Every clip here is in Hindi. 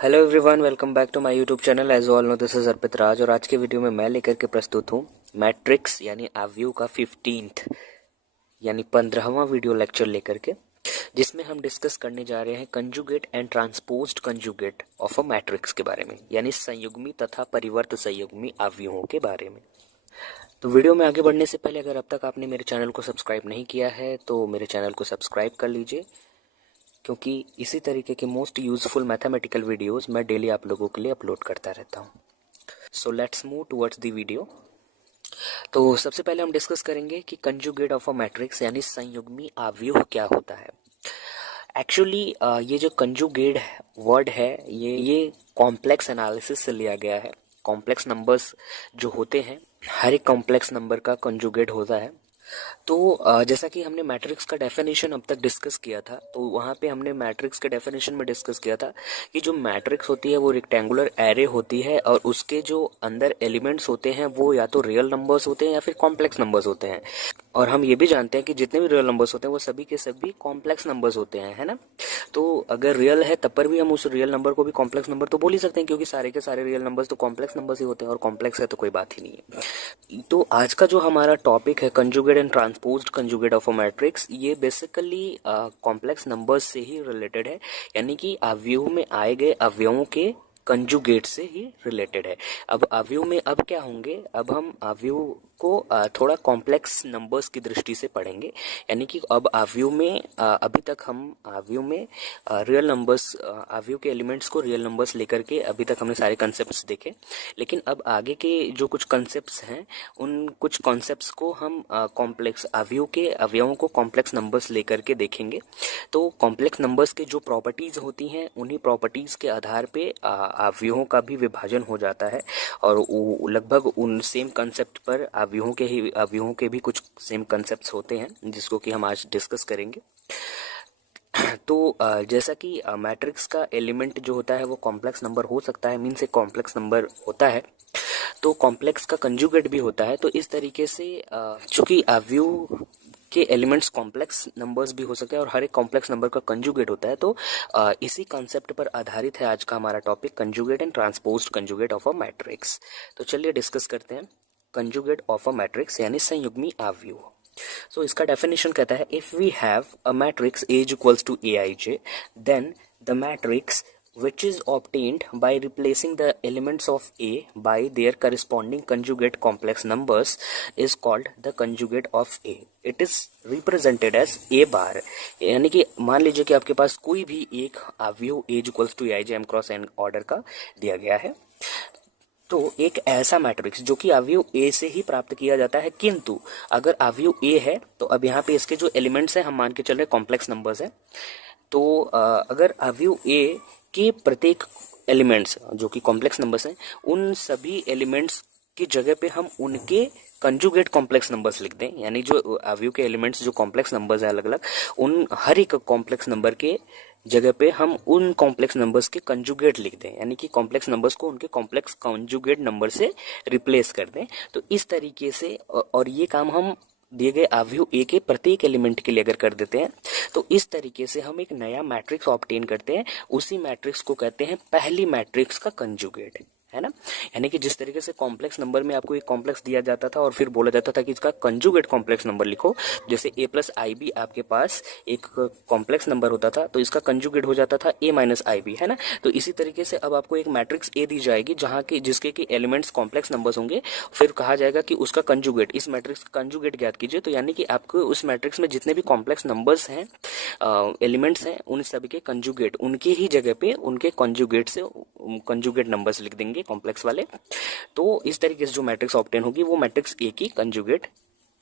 Hello everyone, welcome back to my YouTube channel. As all know this is Arpit Raj और आज के वीडियो में मैं लेकर के प्रस्तुत हूँ मैट्रिक्स यानी आव्यूह का 15th यानी 15वां वीडियो लेक्चर लेकर के, जिसमें हम डिस्कस करने जा रहे हैं conjugate and transposed conjugate of a matrix के बारे में, यानी संयुग्मी तथा परिवर्त संयुग्मी आव्यूहों के बारे में। तो वीडियो में आगे बढ़ने से पहले अगर अब तक आपने मेरे चैनल को सब्सक्राइब नहीं किया है तो मेरे चैनल को सब्सक्राइब कर लीजिए, क्योंकि इसी तरीके के मोस्ट यूजफुल मैथमेटिकल वीडियोस मैं डेली आप लोगों के लिए अपलोड करता रहता हूँ। So let's move towards the video. तो सबसे पहले हम डिस्कस करेंगे कि कंजुगेट ऑफ अ मैट्रिक्स यानी संयुग्मी आव्यूह क्या होता है। एक्चुअली ये जो कंजुगेट वर्ड है ये कॉम्प्लेक्स एनालिसिस से लिया गया है। कॉम्प्लेक्स नंबर्स जो होते हैं, हर एक कॉम्प्लेक्स नंबर का कंजुगेट होता है। तो जैसा कि हमने मैट्रिक्स का डेफिनेशन अब तक डिस्कस किया था, तो वहाँ पे हमने मैट्रिक्स के डेफिनेशन में डिस्कस किया था कि जो मैट्रिक्स होती है वो रेक्टेंगुलर एरे होती है और उसके जो अंदर एलिमेंट्स होते हैं वो या तो रियल नंबर्स होते हैं या फिर कॉम्प्लेक्स नंबर्स होते हैं। और हम ये भी जानते हैं कि जितने भी रियल नंबर्स होते हैं वो सभी के सभी कॉम्प्लेक्स नंबर्स होते हैं, है ना। तो अगर रियल है तब पर भी हम उस रियल नंबर को भी कॉम्प्लेक्स नंबर तो बोल ही सकते हैं, क्योंकि सारे के सारे रियल नंबर्स तो कॉम्प्लेक्स नंबर्स ही होते हैं और कॉम्प्लेक्स है तो कोई बात ही नहीं है। तो आज का जो हमारा टॉपिक है conjugate and transposed conjugate of a matrix, ये बेसिकली कॉम्प्लेक्स नंबर्स से ही रिलेटेड है, यानी कि अवयव में आए गए अवयवों के कंजुगेट से ही रिलेटेड है। अब अवयव में अब क्या होंगे, अब हम अवयव को थोड़ा कॉम्प्लेक्स नंबर्स की दृष्टि से पढ़ेंगे, यानी कि अब अवयव में अभी तक हम अवयव में रियल नंबर्स, अवयव के एलिमेंट्स को रियल नंबर्स लेकर के अभी तक हमने सारे कंसेप्ट्स देखे। लेकिन अब आगे के जो कुछ कंसेप्ट्स हैं, उन कुछ कॉन्सेप्ट्स को हम कॉम्प्लेक्स अवयव के अवयवों को कॉम्प्लेक्स नंबर्स लेकर के देखेंगे। तो कॉम्प्लेक्स नंबर्स के जो प्रॉपर्टीज होती हैं, उन्हीं प्रॉपर्टीज के आधार पे अवयवों का भी विभाजन हो जाता है और लगभग उन सेम कंसेप्ट पर अवयवों के भी कुछ सेम कंसेप्ट्स होते हैं, जिसको कि हम आज डिस्कस करेंगे। तो जैसा कि मैट्रिक्स का एलिमेंट जो होता है वो कॉम्प्लेक्स नंबर हो सकता है, मीन से कॉम्प्लेक्स नंबर होता है, तो कॉम्प्लेक्स का कंजुगेट भी होता है। तो इस तरीके से चूंकि अवयव के एलिमेंट्स कॉम्प्लेक्स नंबर्स भी हो सकते हैं और हर एक कॉम्प्लेक्स नंबर का कंजुगेट होता है, तो इसी कॉन्सेप्ट पर आधारित है आज का हमारा topic, conjugate and transposed conjugate of a matrix. तो चलिए डिस्कस करते हैं कंजुगेट ऑफ अ मैट्रिक्स यानी संयुग्मी आव्यूह। सो इसका डेफिनेशन कहता है, if we have a matrix A equals to Aij, then the matrix which is obtained by replacing the elements of A by their corresponding conjugate complex numbers is called the conjugate of A. It is represented as A bar. यानी कि मान लीजिए कि आपके पास कोई भी एक अवयव A equals to Aij m cross n order का दिया गया है, तो एक ऐसा मैट्रिक्स जो कि अवयव ए से ही प्राप्त किया जाता है, किंतु अगर अवयव ए है तो अब यहाँ पे इसके जो एलिमेंट्स हैं हम मान के चल रहे कॉम्प्लेक्स नंबर्स हैं, तो अगर अवयव ए के प्रत्येक एलिमेंट्स जो कि कॉम्प्लेक्स नंबर्स हैं, उन सभी एलिमेंट्स की जगह पे हम उनके कंजुगेट कॉम्प्लेक्स नंबर्स लिख दें, यानी जो अवयव के एलिमेंट्स जो कॉम्प्लेक्स नंबर्स हैं अलग अलग, उन हर एक कॉम्प्लेक्स नंबर के जगह पे हम उन कॉम्प्लेक्स नंबर्स के कंजुगेट लिख दें, यानी कि कॉम्प्लेक्स नंबर्स को उनके कॉम्प्लेक्स कंजुगेट नंबर से रिप्लेस कर दें। तो इस तरीके से, और ये काम हम दिए गए अवयव ए के प्रत्येक एलिमेंट के लिए अगर कर देते हैं, तो इस तरीके से हम एक नया मैट्रिक्स ऑब्टेन करते हैं। उसी मैट्रिक्स को कहते हैं पहली मैट्रिक्स का कंजुगेट, है ना। यानी कि जिस तरीके से कॉम्प्लेक्स नंबर में आपको एक कॉम्प्लेक्स दिया जाता था और फिर बोला जाता था कि इसका कंजुगेट कॉम्प्लेक्स नंबर लिखो, जैसे a प्लस आई बी आपके पास एक कॉम्प्लेक्स नंबर होता था तो इसका कंजुगेट हो जाता था a माइनस आई बी, है ना। तो इसी तरीके से अब आपको एक मैट्रिक्स a दी जाएगी जहाँ की जिसके की एलिमेंट्स कॉम्प्लेक्स नंबर्स होंगे, फिर कहा जाएगा कि उसका कंजुगेट, इस मैट्रिक्स का कंजुगेट ज्ञात कीजिए। तो यानी कि आपको उस मैट्रिक्स में जितने भी कॉम्प्लेक्स नंबर्स हैं, एलिमेंट्स हैं, उन सभी के कंजुगेट उनके ही जगह पे उनके कंजुगेट से कंजुगेट नंबर्स लिख देंगे कॉम्प्लेक्स वाले। तो इस तरीके से जो मैट्रिक्स ऑब्टेन होगी वो मैट्रिक्स ए की कंजुगेट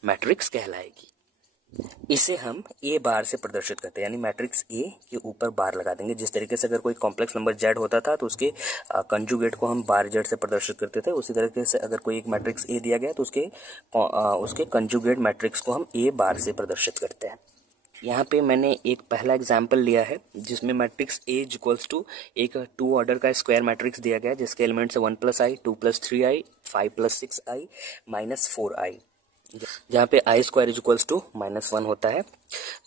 मैट्रिक्स कहलाएगी। इसे हम ए बार से प्रदर्शित करते हैं, यानी मैट्रिक्स ए के ऊपर बार लगा देंगे। जिस तरीके से अगर कोई कॉम्प्लेक्स नंबर जेड होता था तो उसके कंजुगेट को हम बार जेड से प्रदर्शित करते थे, उसी तरीके से अगर कोई एक मैट्रिक्स ए दिया गया तो उसके कंजुगेट मैट्रिक्स को हम ए बार से प्रदर्शित करते हैं। यहाँ पे मैंने एक पहला एग्जाम्पल लिया है जिसमें मैट्रिक्स ए इक्वल्स टू एक 2 ऑर्डर का स्क्वायर मैट्रिक्स दिया गया है, जिसके एलिमेंट्स 1 प्लस आई, 2 plus 3i, 5 plus 6i, minus 4i, जहाँ पे आई स्क्वायर इक्वल्स टू -1 होता है।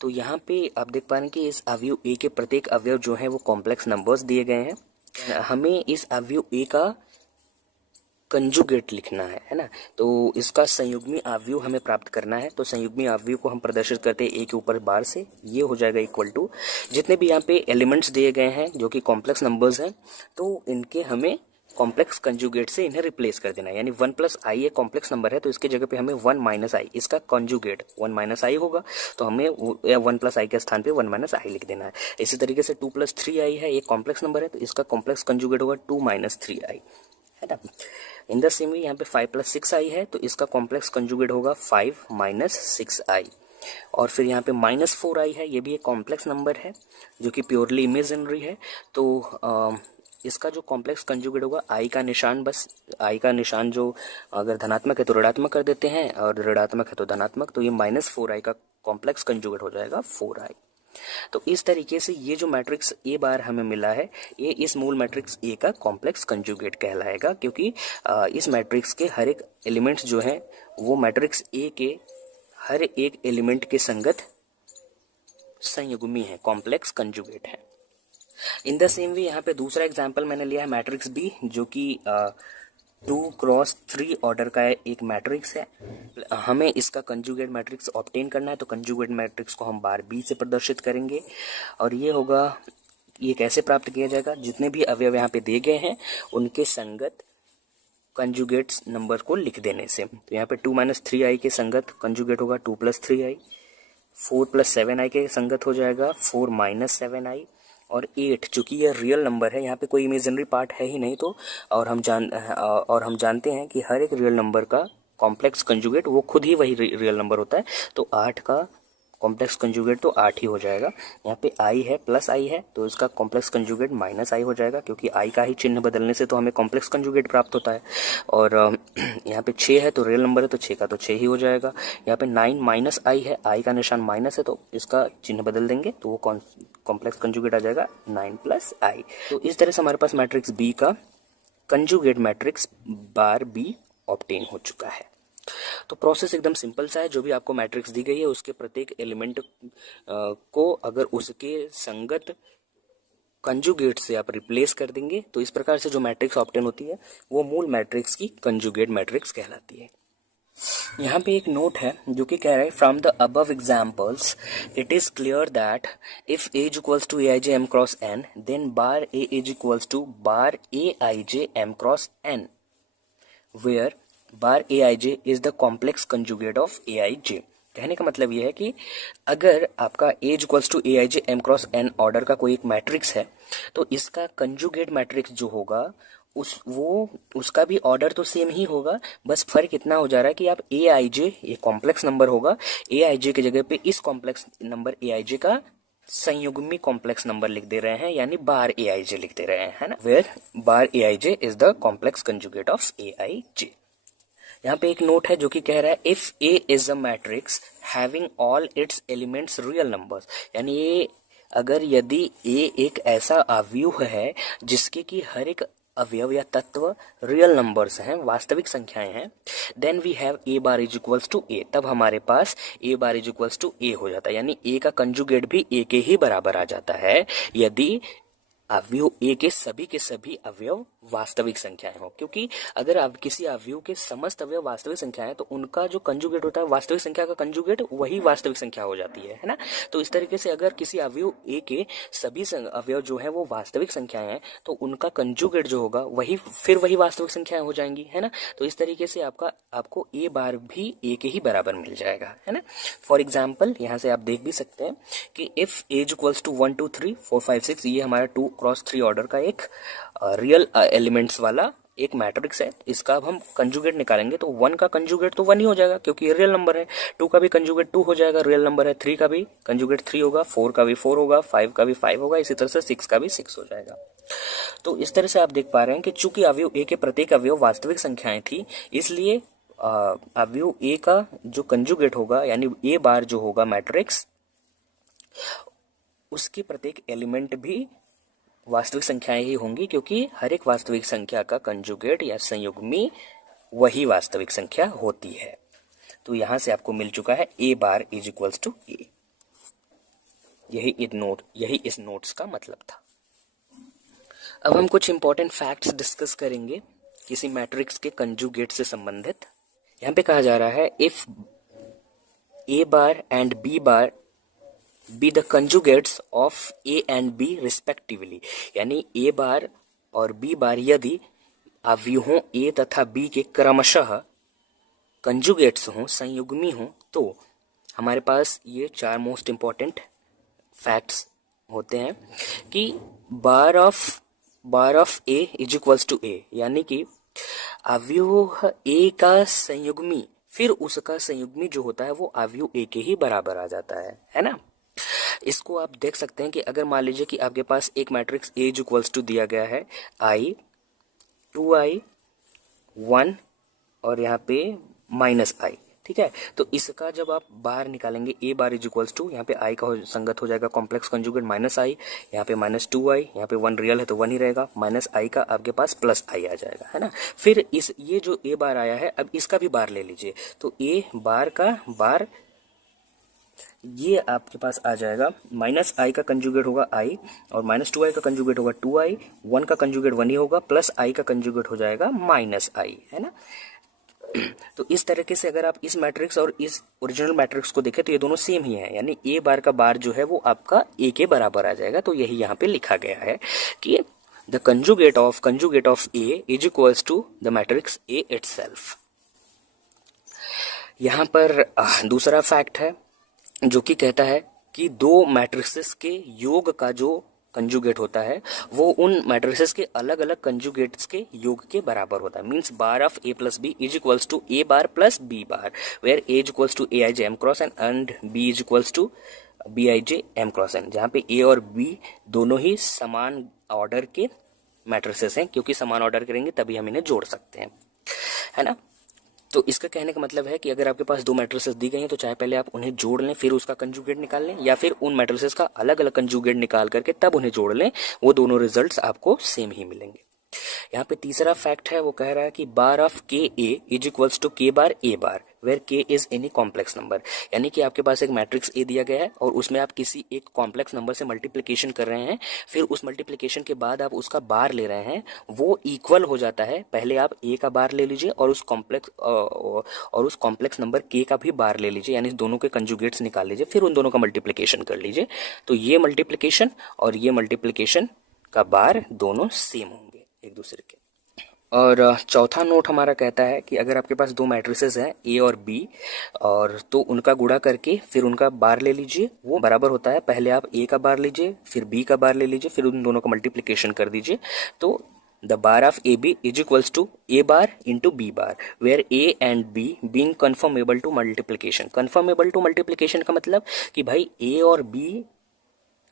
तो यहाँ पे आप देख पा रहे हैं कि इस अवयव ए के प्रत्येक अवयव जो है वो कॉम्प्लेक्स नंबर्स दिए गए हैं। हमें इस अवयव ए का कंजुगेट लिखना है ना। तो इसका संयुग्मी अवयव हमें प्राप्त करना है। तो संयुग्मी अवयव को हम प्रदर्शित करते हैं ए के ऊपर बार से। ये हो जाएगा इक्वल टू जितने भी यहाँ पे एलिमेंट्स दिए गए हैं जो कि कॉम्प्लेक्स नंबर्स हैं, तो इनके हमें कॉम्प्लेक्स कंजुगेट से इन्हें रिप्लेस कर देना है। यानी 1 प्लस आई एक कॉम्प्लेक्स नंबर है, तो इसके जगह पे हमें 1 माइनस आई, इसका कंजुगेट 1 माइनस आई होगा, तो हमें 1 प्लस आई के स्थान पे 1 माइनस आई लिख देना है। इसी तरीके से 2 प्लस 3 आई है, एक कॉम्प्लेक्स नंबर है, तो इसका कॉम्प्लेक्स कंजुगेट होगा 2 माइनस 3 आई, है ना। इन द सेम वे यहाँ पे 5 प्लस 6 आई है, तो इसका कॉम्प्लेक्स कंजुगेट होगा 5 माइनस 6 आई। और फिर यहाँ पे माइनस 4 आई है, ये भी एक कॉम्प्लेक्स नंबर है जो कि प्योरली इमेजिनरी है, तो इसका जो कॉम्प्लेक्स कंजुगेट होगा आई का निशान, बस आई का निशान जो अगर धनात्मक है तो ऋणात्मक कर देते हैं और ऋणात्मक है तो धनात्मक, तो ये -4i का कॉम्प्लेक्स कंजुगेट हो जाएगा 4i। तो इस तरीके से ये जो मैट्रिक्स ए बार हमें मिला है, ये इस मूल मैट्रिक्स ए का कॉम्प्लेक्स कंजुगेट कहलाएगा, क्योंकि इस मैट्रिक्स के हर एक एलिमेंट्स जो हैं वो मैट्रिक्स ए के हर एक एलिमेंट के संगत संयुग्मी है, कॉम्प्लेक्स कंजुगेट है। इन द सेम वे यहाँ पे दूसरा एग्जाम्पल मैंने लिया है मैट्रिक्स बी, जो कि 2x3 ऑर्डर का एक मैट्रिक्स है। हमें इसका कंजुगेट मैट्रिक्स ऑब्टेन करना है, तो कंजुगेट मैट्रिक्स को हम बार बी से प्रदर्शित करेंगे। और ये होगा, ये कैसे प्राप्त किया जाएगा, जितने भी अवयव यहाँ पे दिए गए हैं उनके संगत कंजुगेट्स नंबर को लिख देने से। तो यहाँ पे 2 माइनस 3i के संगत कंजुगेट होगा 2 प्लस 3i, 4 प्लस 7i के संगत हो जाएगा 4 माइनस 7i, और 8, चूंकि ये रियल नंबर है, यहाँ पे कोई इमेजिनरी पार्ट है ही नहीं, तो और हम जानते हैं कि हर एक रियल नंबर का कॉम्प्लेक्स कंजुगेट वो खुद ही वही रियल नंबर होता है, तो 8 का कॉम्प्लेक्स कंजुगेट तो 8 ही हो जाएगा। यहाँ पे आई है प्लस आई है, तो इसका कॉम्प्लेक्स कंजुगेट माइनस आई हो जाएगा, क्योंकि आई का ही चिन्ह बदलने से तो हमें कॉम्प्लेक्स कंजुगेट प्राप्त होता है। और यहाँ पे 6 है तो रियल नंबर है, तो 6 का तो 6 ही हो जाएगा। यहाँ पे 9 माइनस आई है, आई का निशान माइनस है, तो इसका चिन्ह बदल देंगे तो वो कॉम्प्लेक्स कंजुगेट आ जाएगा 9 प्लस आई। तो इस तरह से हमारे पास मैट्रिक्स बी का कंजुगेट मैट्रिक्स बार बी ऑब्टेन हो चुका है। तो प्रोसेस एकदम सिंपल सा है। जो भी आपको मैट्रिक्स दी गई है उसके प्रत्येक एलिमेंट को अगर उसके संगत कंजुगेट से आप रिप्लेस कर देंगे, तो इस प्रकार से जो मैट्रिक्स ऑब्टेन होती है वो मूल मैट्रिक्स की कंजुगेट मैट्रिक्स कहलाती है। यहाँ पे एक नोट है जो कि कह रहा है, from the above examples it is clear that if a equals to aij m cross n, then bar a is equals to bar aij m cross n, where bar aij is the complex conjugate of aij। कहने का मतलब यह है कि अगर आपका a equals to aij m cross n order का कोई एक मैट्रिक्स है, तो इसका कंजुगेट मैट्रिक्स जो होगा उसका भी ऑर्डर तो सेम ही होगा, बस फर्क इतना हो जा रहा है कि आप aij, ये कॉम्प्लेक्स नंबर होगा, aij की जगह पे इस कॉम्प्लेक्स नंबर aij का संयुग्मी कॉम्प्लेक्स नंबर लिख दे रहे हैं, यानी बार aij लिख दे रहे हैं, है ना, where bar aij is the complex conjugate of aij। यहाँ पे एक नोट है जो कि कह रहा है, if a is a matrix having all it's elements real numbers, यानी ये अगर यदि a एक ऐसा अवयव है जिसके कि हर एक अवयव या तत्व रियल नंबर्स हैं, वास्तविक संख्याएं हैं, then we have a bar is equals to a, तब हमारे पास a bar is equals to a हो जाता है, यानी a का कंजुगेट भी a के ही बराबर आ जाता है यदि अवयव ए के सभी अवयव वास्तविक संख्याएं हो। क्योंकि अगर आप किसी अवयव के समस्त अवयव वास्तविक संख्या है, तो उनका जो कंजुगेट होता है वास्तविक संख्या का कंजुगेट वही वास्तविक संख्या हो जाती है ना। तो इस तरीके से अगर किसी अवयव ए के सभी अवयव जो है वो वास्तविक संख्याएं हैं, तो उनका कंजुगेट जो होगा वही वास्तविक संख्याएं हो जाएंगी, है ना। तो इस तरीके से आपको ए बार भी ए के ही बराबर मिल जाएगा, है ना। फॉर एग्जाम्पल यहाँ से आप देख भी सकते हैं कि इफ एज इक्वल्स टू 1 2 3 4 5 6, ये हमारा 2 क्रॉस 3 ऑर्डर का एक रियल एलिमेंट्स वाला एक मैट्रिक्स है। इसका अब हम कंजुगेट निकालेंगे, तो 1 का कंजुगेट तो 1 ही हो जाएगा क्योंकि ये रियल नंबर है, 2 का भी कंजुगेट 2 हो जाएगा, रियल नंबर है, 3 का भी कंजुगेट 3 होगा, 4 का भी 4 होगा, 5 का भी 5 होगा, इसी तरह से 6 का भी 6 हो जाएगा। तो इस तरह से आप देख पा रहे हैं कि चूंकि अवयव ए के प्रत्येक अवयव वास्तविक संख्याएं थी, इसलिए अवयव ए का जो कंजुगेट होगा यानी ए बार जो होगा मैट्रिक्स, उसकी प्रत्येक एलिमेंट भी वास्तविक संख्याएं ही होंगी, क्योंकि हर एक वास्तविक संख्या का कंजुगेट या संयुग्मी वही वास्तविक संख्या होती है। तो यहां से आपको मिल चुका है ए बार इज इक्वल्स टू ए। यही इस नोट्स का मतलब था। अब हम कुछ इंपॉर्टेंट फैक्ट्स डिस्कस करेंगे किसी मैट्रिक्स के कंजुगेट से संबंधित। यहाँ पे कहा जा रहा है if A bar and B bar be the conjugates of A and B respectively, यानी ए बार और बी बार यदि अवयवों ए तथा बी के क्रमशः कंजुगेट्स हों, संयुग्मी हों, तो हमारे पास ये 4 मोस्ट इंपॉर्टेंट फैक्ट्स होते हैं कि bar of A is equals to ए, यानी कि अवयव ए का संयुग्मी फिर उसका संयुग्मी जो होता है वो अवयव ए के ही बराबर आ जाता है ना। इसको आप देख सकते हैं कि अगर मान लीजिए कि आपके पास एक matrix A is equals to दिया गया है आई 2i 1 और यहाँ पे माइनस आई, ठीक है। तो इसका जब आप बाहर निकालेंगे ए बार इज इक्वल्स टू, यहाँ पे आई का संगत हो जाएगा कॉम्प्लेक्स कंजुगेट माइनस आई, यहाँ पे माइनस 2i, यहाँ पे 1 रियल है तो 1 ही रहेगा, माइनस आई का आपके पास प्लस आई आ जाएगा, है ना। फिर ये जो ए बार आया है अब इसका भी बार ले लीजिए, तो ए बार का बार ये आपके पास आ जाएगा, माइनस आई का कंजुगेट होगा आई और माइनस 2i का कंजुगेट होगा 2i, 1 का कंजुगेट 1 ही होगा, प्लस आई का कंजुगेट हो जाएगा माइनस आई, है ना। तो इस तरीके से अगर आप इस मैट्रिक्स और इस ओरिजिनल मैट्रिक्स को देखें तो ये दोनों सेम ही है, यानी ए बार का बार जो है वो आपका ए के बराबर आ जाएगा। तो यही यहाँ पे लिखा गया है कि the conjugate of A is equals to the matrix A itself. यहाँ पर दूसरा फैक्ट है जो कि कहता है कि दो मैट्रिसेस के योग का जो कंजुगेट होता है वो उन मैट्रिसेस के अलग अलग कंजुगेट्स के योग के बराबर होता है। Means bar of A plus B is equals to A bar plus B bar, where A is equals to A I J M cross and B is equals to B I J M cross N, जहाँ पे ए और बी दोनों ही समान ऑर्डर के मैट्रिसेस हैं, क्योंकि समान ऑर्डर करेंगे तभी हम इन्हें जोड़ सकते हैं, है ना। तो इसका कहने का मतलब है कि अगर आपके पास दो मैट्रिसेस दी गई हैं तो चाहे पहले आप उन्हें जोड़ लें फिर उसका कंजुगेट निकाल लें, या फिर उन मैट्रिसेस का अलग अलग कंजुगेट निकाल करके तब उन्हें जोड़ लें, वो दोनों रिजल्ट्स आपको सेम ही मिलेंगे। यहाँ पे तीसरा फैक्ट है, वो कह रहा है कि बार ऑफ के ए इज इक्वल्स टू के बार ए बार, वेयर के इज एनी कॉम्प्लेक्स नंबर, यानी कि आपके पास एक मैट्रिक्स ए दिया गया है और उसमें आप किसी एक कॉम्प्लेक्स नंबर से मल्टीप्लिकेशन कर रहे हैं, फिर उस मल्टीप्लिकेशन के बाद आप उसका बार ले रहे हैं, वो इक्वल हो जाता है। पहले आप ए का बार ले लीजिए और उस कॉम्प्लेक्स नंबर के का भी बार ले लीजिए, यानी दोनों के कंजुगेट्स निकाल लीजिए, फिर उन दोनों का मल्टीप्लिकेशन कर लीजिए, तो ये मल्टीप्लिकेशन और ये मल्टीप्लिकेशन का बार दोनों सेम होंगे एक दूसरे के। और चौथा नोट हमारा कहता है कि अगर आपके पास दो मैट्रिसेस हैं ए और बी, और तो उनका गुणा करके फिर उनका बार ले लीजिए, वो बराबर होता है, पहले आप ए का बार लीजिए फिर बी का बार ले लीजिए फिर उन दोनों का मल्टीप्लिकेशन कर दीजिए, तो the bar of A B is equals to A bar into B bar, where A and B being conformable to multiplication. Conformable to multiplication का मतलब कि भाई ए और बी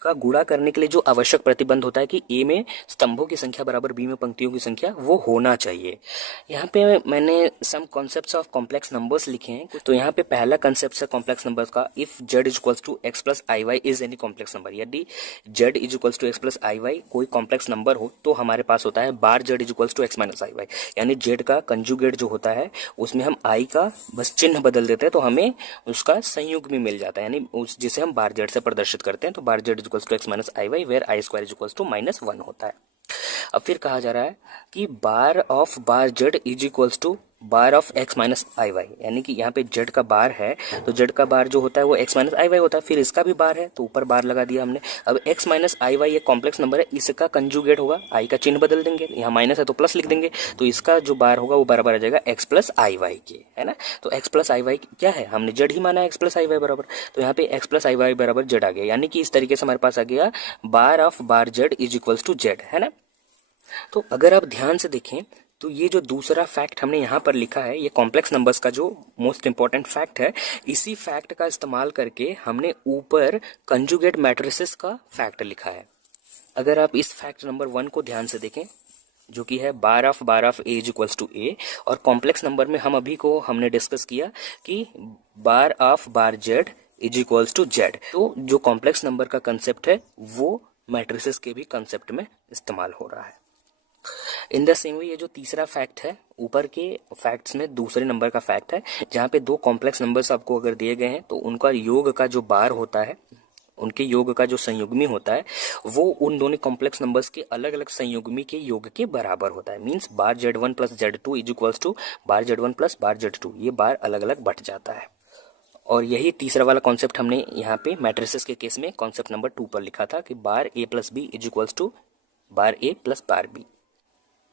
का गुणा करने के लिए जो आवश्यक प्रतिबंध होता है कि ए में स्तंभों की संख्या बराबर बी में पंक्तियों की संख्या, वो होना चाहिए। यहाँ पे मैंने some concepts of complex numbers लिखे हैं। तो यहाँ पे पहला कॉन्सेप्ट है कॉम्प्लेक्स नंबर्स का, if z is equals to x plus I y is any complex number. यदि z is equals to x plus I y कोई कॉम्प्लेक्स नंबर हो तो हमारे पास होता है bar z is equals to x minus I y, यानी जेड का कंजुगेट जो होता है उसमें हम आई का बस चिन्ह बदल देते हैं तो हमें उसका संयुग्मी मिल जाता है, यानी जिसे हम बार जेड से प्रदर्शित करते हैं। तो bar z is equals to x minus I y, where i square is equals to minus 1 होता है। अब फिर कहा जा रहा है कि bar of bar z is equals to bar of x minus I y, यानी कि यहाँ पे जेड का बार है तो जेड का बार जो होता है वो एक्स माइनस आई वाई होता है, फिर इसका भी बार है तो ऊपर बार लगा दिया हमने। अब एक्स माइनस आई वाई एक कॉम्प्लेक्स नंबर है, इसका कंजुगेट होगा, आई का चिन्ह बदल देंगे, यहाँ माइनस है तो प्लस लिख देंगे, तो इसका जो बार होगा वो बराबर आ जाएगा एक्स प्लस आई वाई के, है ना। तो एक्स प्लस आई वाई क्या है, हमने जेड ही माना है एक्स प्लस आई वाई बराबर, तो यहाँ पे एक्स प्लस आई वाई बराबर जेड आ गया, यानी कि इस तरीके से हमारे पास आ गया bar of bar z is equals to z, है ना। तो अगर आप ध्यान से देखें तो ये जो दूसरा फैक्ट हमने यहाँ पर लिखा है, ये कॉम्प्लेक्स नंबर्स का जो मोस्ट इंपॉर्टेंट फैक्ट है, इसी फैक्ट का इस्तेमाल करके हमने ऊपर कंजुगेट मैट्रिसेस का फैक्ट लिखा है। अगर आप इस फैक्ट नंबर 1 को ध्यान से देखें जो कि है bar of A is equals to a, और कॉम्प्लेक्स नंबर में हम अभी को हमने डिस्कस किया कि bar of bar z is equals to z. तो जो कॉम्प्लेक्स नंबर का कंसेप्ट है वो मैट्रिसेस के भी कंसेप्ट में इस्तेमाल हो रहा है। इन द सेम वे ये जो तीसरा फैक्ट है ऊपर के फैक्ट्स में दूसरे नंबर का फैक्ट है, जहाँ पे दो कॉम्प्लेक्स नंबर्स आपको अगर दिए गए हैं तो उनका योग का जो बार होता है उनके योग का जो संयुग्मी होता है वो उन दोनों कॉम्प्लेक्स नंबर्स के अलग अलग संयुग्मी के योग के बराबर होता है। Means bar Z1 plus Z2 is equals to bar Z1 plus bar Z2, ये बार अलग अलग बट जाता है। और यही तीसरा वाला कॉन्सेप्ट हमने यहाँ पे मैट्रिसेस के केस में कॉन्सेप्ट नंबर 2 पर लिखा था कि bar A plus B is equals to bar A plus bar B.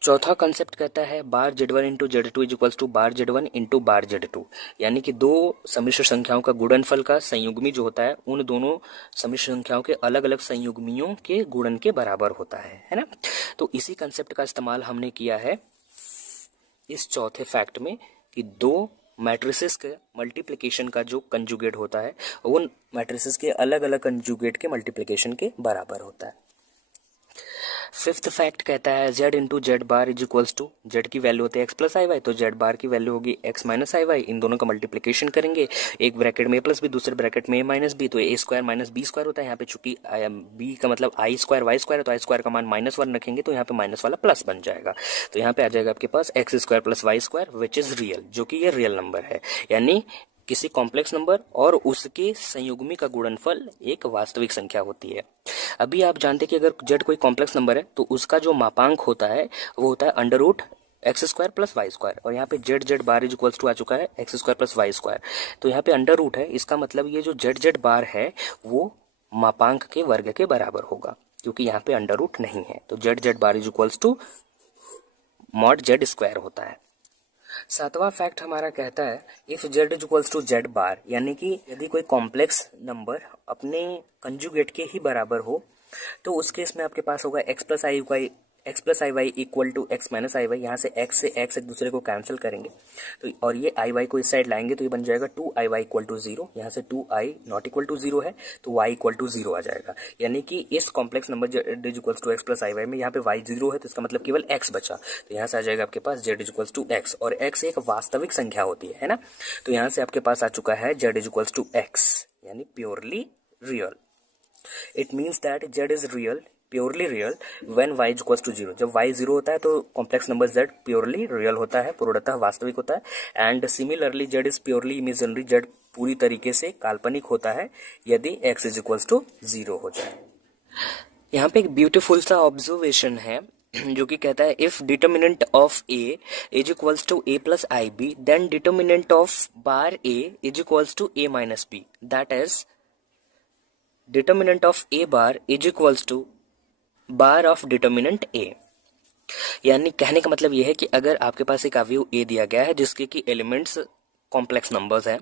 चौथा कंसेप्ट कहता है bar Z1 into Z2 is equals to bar Z1 into bar Z2, यानी कि दो सम्मिश्र संख्याओं का गुणनफल का संयुग्मी जो होता है उन दोनों सम्मिश्र संख्याओं के अलग अलग संयुग्मियों के गुणन के बराबर होता है ना। तो इसी कंसेप्ट का इस्तेमाल हमने किया है इस चौथे फैक्ट में कि दो मैट्रिसेस के मल्टीप्लिकेशन का जो कंजुगेट होता है उन मैट्रिसेस के अलग अलग कंजुगेट के मल्टीप्लिकेशन के बराबर होता है। फिफ्थ फैक्ट कहता है Z into Z bar is equals to, Z की वैल्यू होती है x प्लस आई वाई, तो जेड बार की वैल्यू होगी x माइनस आई वाई। इन दोनों का मल्टीप्लिकेशन करेंगे, एक ब्रैकेट में a प्लस बी दूसरे ब्रैकेट में a माइनस बी, तो a square minus B square होता है। यहाँ पे चूंकि b का मतलब आई स्क्वायर वाई स्क्वायर है तो आई स्क्वायर का मान -1 रखेंगे तो यहाँ पे माइनस वाला प्लस बन जाएगा। तो यहाँ पे आ जाएगा आपके पास x square plus y square which is real, जो कि ये रियल नंबर है। यानी किसी कॉम्प्लेक्स नंबर और उसके संयुग्मी का गुणनफल एक वास्तविक संख्या होती है। अभी आप जानते हैं कि अगर z कोई कॉम्प्लेक्स नंबर है तो उसका जो मापांक होता है वो होता है under root x square plus y square, और यहाँ पे z bar is equals to आ चुका है x square plus y square. तो यहाँ पे अंडर रूट है, इसका मतलब ये जो जेड बार है वो मापांक के वर्ग के बराबर होगा क्योंकि यहाँ पे अंडर रूट नहीं है। तो Z bar is equals to mod z square होता है। सातवां फैक्ट हमारा कहता है if z is equals to z bar, यानी कि यदि कोई कॉम्प्लेक्स नंबर अपने कंजुगेट के ही बराबर हो तो उस केस में आपके पास होगा x plus I Y equal to x minus I Y. यहाँ से x से x एक दूसरे को कैंसिल करेंगे तो और ये आई वाई को इस साइड लाएंगे तो ये बन जाएगा 2i y इक्वल टू 0। यहाँ से 2i नॉट इक्वल टू 0 है तो y इक्वल टू 0 आ जाएगा। यानी कि इस complex number z is equals to x plus I Y में यहाँ पे y 0 है तो इसका मतलब केवल x बचा, तो यहाँ से आ जाएगा आपके पास z is equals to x, और x एक वास्तविक संख्या होती है ना। तो यहाँ से आपके पास आ चुका है z is equals to x यानी purely real. It means that z is real purely real when y is equals to 0। जब y 0 होता है तो complex number z purely real होता है, पूर्णतः वास्तविक होता है। And similarly z is purely imaginary, z पूरी तरीके से काल्पनिक होता है यदि x इज इक्वल्स टू 0 हो जाए। यहाँ पे एक ब्यूटीफुल सा ऑब्जर्वेशन है जो कि कहता है if determinant of a is equals to a plus I B then determinant of bar a is equals to a minus B, that is determinant of a bar is equals to bar of determinant a। यानी कहने का मतलब यह है कि अगर आपके पास एक अवयव a दिया गया है जिसके कि एलिमेंट्स कॉम्प्लेक्स नंबर्स हैं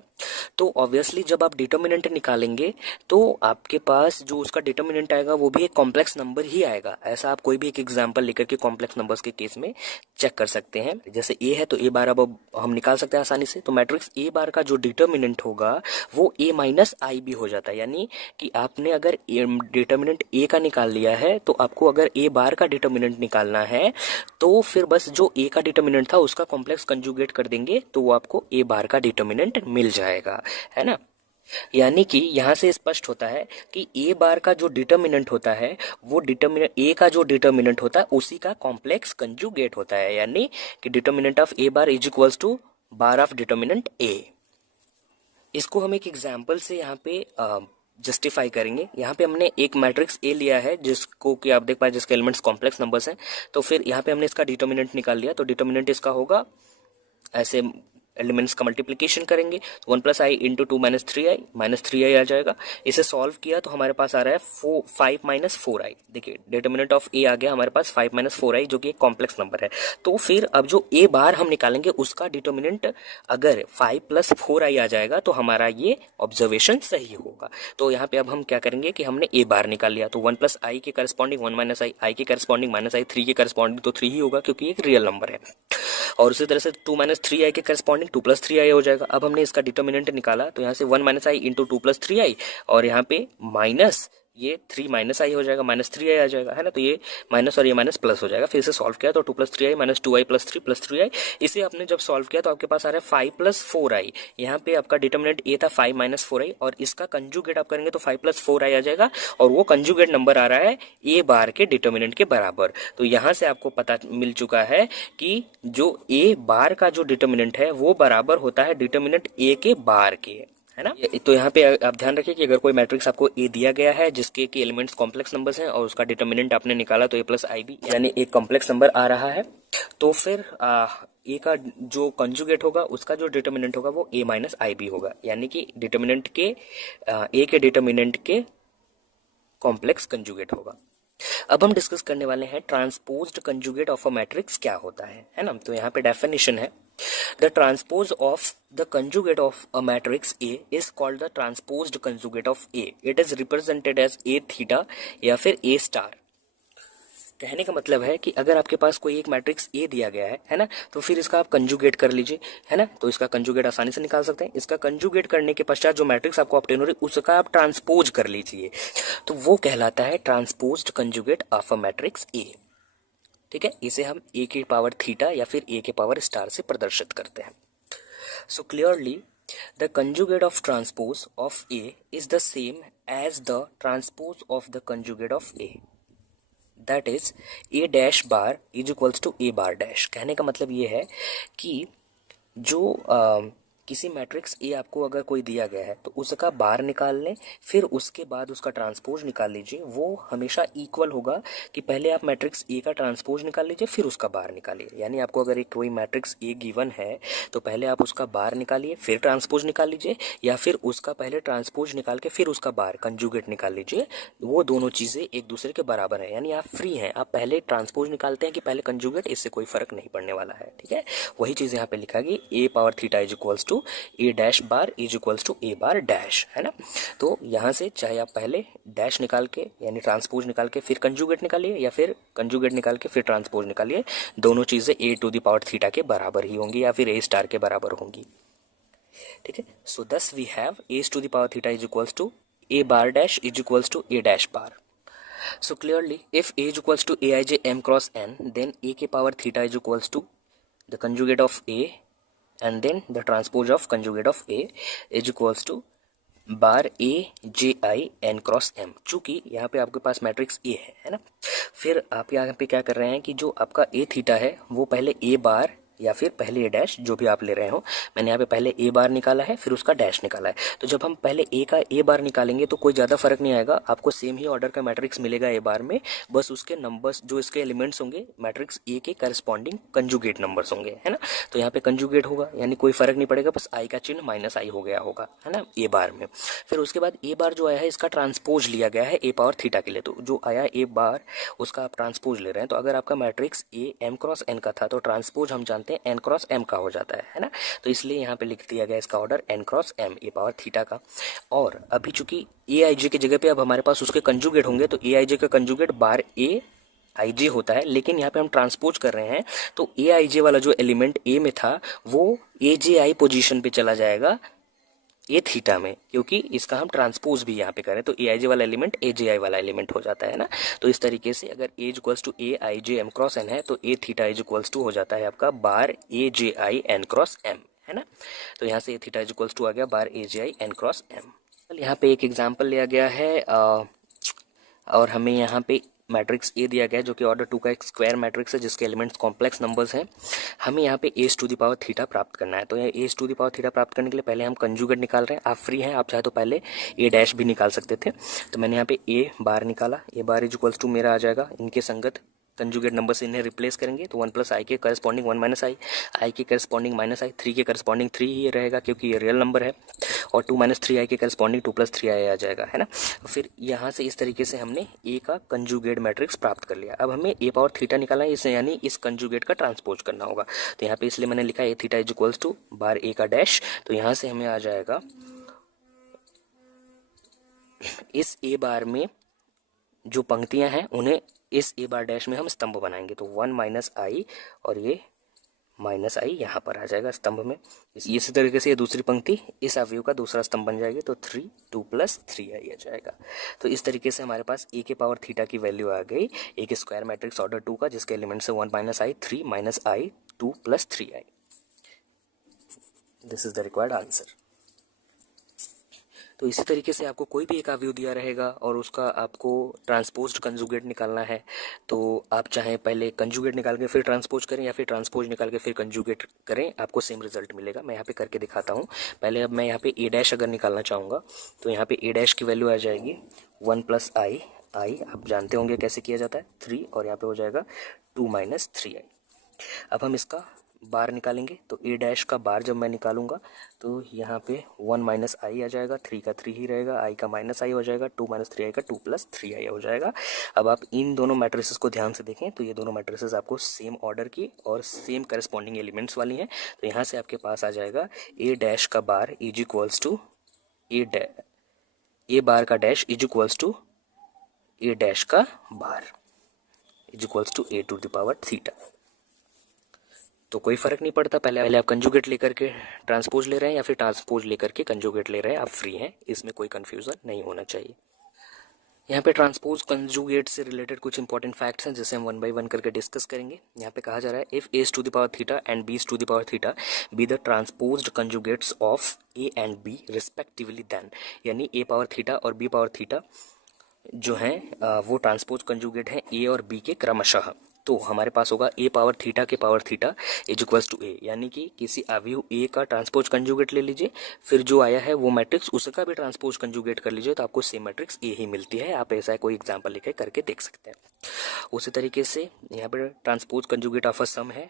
तो ऑब्वियसली जब आप डिटर्मिनेंट निकालेंगे तो आपके पास जो उसका डिटर्मिनेंट आएगा वो भी एक कॉम्प्लेक्स नंबर ही आएगा। ऐसा आप कोई भी एक एग्जांपल लेकर के कॉम्प्लेक्स नंबर्स के केस में चेक कर सकते हैं। जैसे a है तो a बार अब हम निकाल सकते हैं आसानी से, तो मैट्रिक्स a बार का जो डिटर्मिनेंट होगा वो a माइनस आई बी हो जाता है। यानी कि आपने अगर डिटर्मिनेंट a का निकाल लिया है तो आपको अगर a बार का डिटर्मिनेंट निकालना है तो फिर बस जो a का डिटर्मिनेंट था उसका कॉम्प्लेक्स कंजुगेट कर देंगे तो वो आपको a बार का डिटर्मिनेंट मिल जाएगा, है ना। यानी कि यहाँ से स्पष्ट होता है कि a बार का जो डिटर्मिनेंट होता है वो डिटर्मिनेंट a का जो डिटर्मिनेंट होता है उसी का कॉम्प्लेक्स कंजुगेट होता है। यानी कि determinant of a bar is equals to bar of determinant a। इसको हम एक एग्जाम्पल से यहाँ पे जस्टिफाई करेंगे। यहाँ पे हमने एक मैट्रिक्स A लिया है जिसको कि आप देख पाए जिसके एलिमेंट्स कॉम्प्लेक्स नंबर्स हैं, तो फिर यहाँ पे हमने इसका डिटर्मिनेंट निकाल लिया। तो डिटर्मिनेंट इसका होगा ऐसे एलिमेंट्स का मल्टीप्लिकेशन करेंगे 1 प्लस आई इंटू 2 माइनस थ्री आई आ जाएगा। इसे सॉल्व किया तो हमारे पास आ रहा है 5 माइनस 4i। देखिए डिटर्मिनेंट ऑफ a आ गया हमारे पास 5 माइनस 4i जो कि एक कॉम्प्लेक्स नंबर है। तो फिर अब जो a बार हम निकालेंगे उसका डिटर्मिनेंट अगर 5 प्लस 4i आ जाएगा तो हमारा ये ऑब्जर्वेशन सही होगा। तो यहाँ पे अब हम क्या करेंगे कि हमने a बार निकाल लिया तो 1 प्लस आई के करस्पॉन्डिंग 1 माइनस आई के करस्पॉन्डिंग माइनस आई, 3 के करस्पॉन्डिंग तो 3 ही होगा क्योंकि एक रियल नंबर है। और उसी तरह से 2 माइनस 3i के करस्पॉन्डिंग 2 प्लस 3i हो जाएगा। अब हमने इसका डिटर्मिनेंट निकाला तो यहाँ से 1 माइनस आई इंटू 2 प्लस 3i और यहाँ पे माइनस ये 3 माइनस आई हो जाएगा, माइनस 3i आ जाएगा, है ना। तो ये माइनस और ये माइनस प्लस हो जाएगा। फिर से सॉल्व किया तो 2 plus 3i minus 2i plus 3 plus 3i। इसे आपने जब सॉल्व किया तो आपके पास आ रहा है 5 प्लस 4i। यहाँ पे आपका डिटर्मिनेंट a था 5 माइनस 4i और इसका कंजुगेट आप करेंगे तो 5 प्लस 4i आ जाएगा और वो कंजुगेट नंबर आ रहा है a बार के डिटर्मिनेंट के बराबर। तो यहाँ से आपको पता मिल चुका है कि जो a बार का जो डिटर्मिनेंट है वो बराबर होता है डिटर्मिनेंट a के बार के, है ना। तो यहाँ पे आप ध्यान रखिए कि अगर कोई मैट्रिक्स आपको ए दिया गया है जिसके के एलिमेंट्स कॉम्प्लेक्स नंबर्स हैं और उसका डिटर्मिनेंट आपने निकाला तो ए प्लस आई बी यानी एक कॉम्प्लेक्स नंबर आ रहा है, तो फिर ए का जो कंजुगेट होगा उसका जो डिटर्मिनेंट होगा वो ए माइनस आई बी होगा, यानी कि डिटर्मिनेंट के ए के डिटर्मिनेंट के कॉम्प्लेक्स कंजुगेट होगा। अब हम डिस्कस करने वाले हैं transposed conjugate of a matrix क्या होता है ना। तो यहाँ पे डेफिनेशन है, the transpose of the conjugate of a matrix A is called the transposed conjugate of A. It is represented as A theta या फिर ए स्टार। कहने का मतलब है कि अगर आपके पास कोई एक मैट्रिक्स ए दिया गया है ना, तो फिर इसका आप कंजुगेट कर लीजिए, है ना। तो इसका कंजुगेट आसानी से निकाल सकते हैं। इसका कंजुगेट करने के पश्चात जो मैट्रिक्स आपको ऑब्टेन हो रही है उसका आप ट्रांसपोज कर लीजिए, तो वो कहलाता है transposed conjugate of a matrix ए। ठीक है, इसे हम ए की पावर थीटा या फिर ए के पावर स्टार से प्रदर्शित करते हैं। So clearly the conjugate of transpose of A is the same as the transpose of the conjugate of A, that is A dash bar is equals to A bar dash. कहने का मतलब ये है कि जो किसी मैट्रिक्स ए आपको अगर कोई दिया गया है तो उसका बार निकाल लें, फिर उसके बाद उसका ट्रांसपोज निकाल लीजिए। वो हमेशा इक्वल होगा कि पहले आप मैट्रिक्स ए का ट्रांसपोज निकाल लीजिए फिर उसका बार निकालिए। यानी आपको अगर एक कोई मैट्रिक्स ए गिवन है तो पहले आप उसका बार निकालिए फिर ट्रांसपोज निकाल लीजिए, या फिर उसका पहले ट्रांसपोज निकाल के फिर उसका बार कंजुगेट निकाल लीजिए। वो दोनों चीज़ें एक दूसरे के बराबर है, यानी आप फ्री हैं, आप पहले ट्रांसपोज निकालते हैं कि पहले कंजुगेट, इससे कोई फर्क नहीं पड़ने वाला है। ठीक है, वही चीज़ यहाँ पे लिखा गई, a power theta is equals to A dash bar is equals to A bar dash, है ना। तो यहाँ से चाहे आप पहले डैश निकाल के यानी ट्रांसपोज निकाल के फिर कंजुगेट निकालिए, या फिर कंजुगेट निकाल के फिर ट्रांसपोज निकालिए, दोनों चीज़ें ए टू द पावर थीटा के बराबर ही होंगी या फिर ए स्टार के बराबर होंगी। ठीक है, so thus we have A to the power theta is equals to A bar dash is equals to A dash bar. So clearly, if A is equals to aij m cross n, then A के power theta is equals to the conjugate of A and then the transpose of conjugate of A is equals to bar A j I n cross m। चूंकि यहाँ पे आपके पास मैट्रिक्स A है ना, फिर आप यहाँ पे क्या कर रहे हैं कि जो आपका A थीटा है वो पहले A बार या फिर पहले ए डैश जो भी आप ले रहे हो, मैंने यहाँ पे पहले ए बार निकाला है फिर उसका डैश निकाला है। तो जब हम पहले ए का ए बार निकालेंगे तो कोई ज़्यादा फर्क नहीं आएगा, आपको सेम ही ऑर्डर का मैट्रिक्स मिलेगा ए बार में, बस उसके नंबर्स जो इसके एलिमेंट्स होंगे मैट्रिक्स ए के करस्पॉन्डिंग कंजुगेट नंबर्स होंगे, है ना। तो यहाँ पे कंजुगेट होगा यानी कोई फर्क नहीं पड़ेगा, बस आई का चिन्ह माइनस आई हो गया होगा, है ना, ए बार में। फिर उसके बाद ए बार जो आया है इसका ट्रांसपोज लिया गया है ए पावर थीटा के लिए, तो जो आया ए बार उसका आप ट्रांसपोज ले रहे हैं। तो अगर आपका matrix A M cross N का था तो ट्रांसपोज हम जानते हैं एन क्रॉस एम का हो जाता है ना। तो इसलिए यहाँ पे लिख दिया गया इसका order N cross M A power theta का। और अभी चूंकि ए आई जे की जगह पे अब हमारे पास उसके कंजुगेट होंगे, तो ए आई जे का कंजुगेट बार ए आई जे होता है, लेकिन यहाँ पे हम ट्रांसपोज कर रहे हैं तो ए आई जे वाला जो एलिमेंट ए में था वो ए जे आई पोजिशन पे चला जाएगा ए थीटा में, क्योंकि इसका हम ट्रांसपोज भी यहाँ पे करें तो ए आई जे वाला एलिमेंट ए जे आई वाला एलिमेंट हो जाता है ना। तो इस तरीके से अगर a is equals to A I J M cross n है तो a theta is equals to हो जाता है आपका bar a j i n cross m, है ना। तो यहाँ से a theta is equals to आ गया bar a j i n cross m. यहाँ पे एक एग्जाम्पल लिया गया है और हमें यहाँ पे मैट्रिक्स ए दिया गया है जो कि ऑर्डर 2 का एक स्क्वायर मैट्रिक्स है जिसके एलिमेंट्स कॉम्प्लेक्स नंबर्स हैं। हमें यहाँ पे as to the power theta प्राप्त करना है। तो ये as to the power theta प्राप्त करने के लिए पहले हम कंजुगेट निकाल रहे हैं। आप फ्री हैं, आप चाहे तो पहले ए डैश भी निकाल सकते थे। तो मैंने यहाँ पे ए बार निकाला, ए बार इज इक्वल्स टू मेरा आ जाएगा इनके संगत कंजुगेट नंबर से इन्हें रिप्लेस करेंगे तो 1 प्लस आई के करस्पॉन्डिंग 1 माइनस आई के करस्पॉन्डिंग माइनस आई, 3 के करस्पॉन्डिंग 3 ही रहेगा क्योंकि ये रियल नंबर है, और 2 माइनस 3 आई के करस्पॉन्डिंग 2 प्लस 3 आई आ जाएगा, है ना। फिर यहाँ से इस तरीके से हमने ए का कंजुगेट मैट्रिक्स प्राप्त कर लिया। अब हमें ए पावर थीटा निकालना है, इसे यानी इस कंजुगेट का ट्रांसपोज करना होगा। तो यहाँ पे इसलिए मैंने लिखा ए थीटा इज इक्वल्स टू बार ए का डैश। तो यहाँ से हमें आ जाएगा इस ए बार में जो पंक्तियां हैं उन्हें इस ए बार डैश में हम स्तंभ बनाएंगे। तो 1 माइनस आई और ये माइनस आई यहाँ पर आ जाएगा स्तंभ में। इसी तरीके से ये दूसरी पंक्ति इस अवयव का दूसरा स्तंभ बन जाएगी, तो 3 2 प्लस 3 आई आ जाएगा। तो इस तरीके से हमारे पास ए के पावर थीटा की वैल्यू आ गई एक स्क्वायर मैट्रिक्स ऑर्डर 2 का जिसके एलिमेंट्स है 1 minus I 3 minus I 2 plus 3 I. This is the required answer. तो इसी तरीके से आपको कोई भी एक अवयव दिया रहेगा और उसका आपको ट्रांसपोज्ड कंजुगेट निकालना है, तो आप चाहे पहले कंजुगेट निकाल के फिर ट्रांसपोज करें या फिर ट्रांसपोज निकाल के फिर कंजुगेट करें, आपको सेम रिजल्ट मिलेगा। मैं यहाँ पे करके दिखाता हूँ। पहले अब मैं यहाँ पे ए डैश अगर निकालना चाहूँगा तो यहाँ पे ए डैश की वैल्यू आ जाएगी 1 + i। आप जानते होंगे कैसे किया जाता है, 3, और यहाँ पे हो जाएगा 2 - 3i। अब हम इसका बार निकालेंगे, तो ए डैश का बार जब मैं निकालूंगा तो यहाँ पे 1 - i आ जाएगा, 3 का 3 ही रहेगा, i का -i हो जाएगा, 2 - 3i का 2 + 3i हो जाएगा। अब आप इन दोनों मैट्रिसेस को ध्यान से देखें तो ये दोनों मैट्रिसेस आपको सेम ऑर्डर की और सेम करस्पॉन्डिंग एलिमेंट्स वाली हैं। तो यहाँ से आपके पास आ जाएगा ए डैश का bar is equals to A bar का dash is equals to A dash का bar is equals to a⁴ तो कोई फर्क नहीं पड़ता, पहले आप कंजुगेट लेकर के ट्रांसपोज ले रहे हैं या फिर ट्रांसपोज लेकर के कंजुगेट ले रहे हैं, आप फ्री हैं, इसमें कोई कंफ्यूजन नहीं होना चाहिए। यहाँ पे ट्रांसपोज कंजुगेट से रिलेटेड कुछ इंपॉर्टेंट फैक्ट्स हैं जिसे हम 1 by 1 करके डिस्कस करेंगे। यहाँ पे कहा जा रहा है if a⁴ and b⁴ be the transposed conjugates of a and b respectively then, यानी a⁴ और b⁴ जो हैं वो ट्रांसपोज कंजुगेट हैं ए और बी के क्रमशः। तो हमारे पास होगा a⁴ के power theta is equals to ए, यानी कि किसी अवयव ए का ट्रांसपोज कंजुगेट ले लीजिए, फिर जो आया है वो मैट्रिक्स उसका भी ट्रांसपोज कंजुगेट कर लीजिए, तो आपको सेम मैट्रिक्स ए ही मिलती है। आप ऐसा कोई एग्जांपल लिखे करके देख सकते हैं। उसी तरीके से यहाँ पर ट्रांसपोज कंजुगेट ऑफ अ सम है,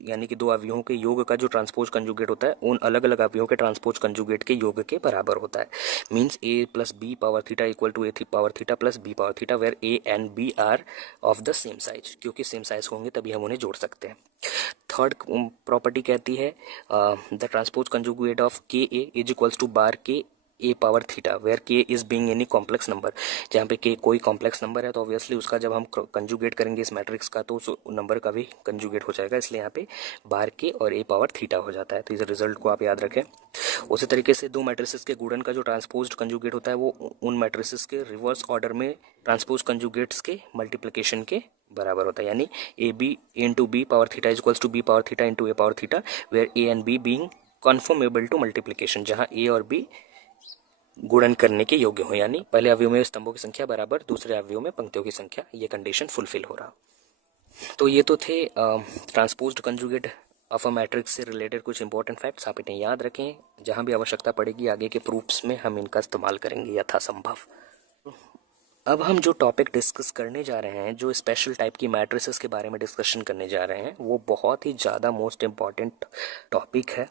यानी कि दो अवयवों के योग का जो ट्रांसपोज कंजुगेट होता है उन अलग अलग अवयवों के ट्रांसपोज कंजुगेट के योग के बराबर होता है। Means a + b⁴ equal to a⁴ plus b⁴, where a and b are of the same size, क्योंकि सेम साइज होंगे तभी हम उन्हें जोड़ सकते हैं। थर्ड प्रॉपर्टी कहती है द ट्रांसपोज कंजुगेट ऑफ के A is equals to bar के a⁴, where k is being any complex number. जहाँ पे k कोई कॉम्प्लेक्स नंबर है तो ऑब्वियसली उसका जब हम कंजुगेट करेंगे इस मैट्रिक्स का तो उस नंबर का भी कंजुगेट हो जाएगा, इसलिए यहाँ पे बार k और a⁴ हो जाता है। तो इस रिजल्ट को आप याद रखें। उसी तरीके से दो मैट्रिसेस के गुणन का जो ट्रांसपोज्ड कंजुगेट होता है वो उन मैट्रिसेस के रिवर्स ऑर्डर में ट्रांसपोज कंजुगेट्स के मल्टीप्लिकेशन के बराबर होता है, यानी ab into b⁴ is equals to b⁴ into a⁴, where a and b being conformable to multiplication, जहाँ a और b गुणन करने के योग्य हो, यानी पहले अवयव में स्तंभों की संख्या बराबर दूसरे अवयव में पंक्तियों की संख्या, ये कंडीशन फुलफिल हो रहा। तो ये तो थे transposed conjugate of a matrix से रिलेटेड कुछ इंपॉर्टेंट फैक्ट्स। आप इन्हें याद रखें, जहां भी आवश्यकता पड़ेगी आगे के प्रूफ्स में हम इनका इस्तेमाल करेंगे यथासंभव। अब हम जो टॉपिक डिस्कस करने जा रहे हैं, जो स्पेशल टाइप की मैट्रिसेस के बारे में डिस्कशन करने जा रहे हैं, वो बहुत ही ज़्यादा मोस्ट इम्पॉर्टेंट टॉपिक है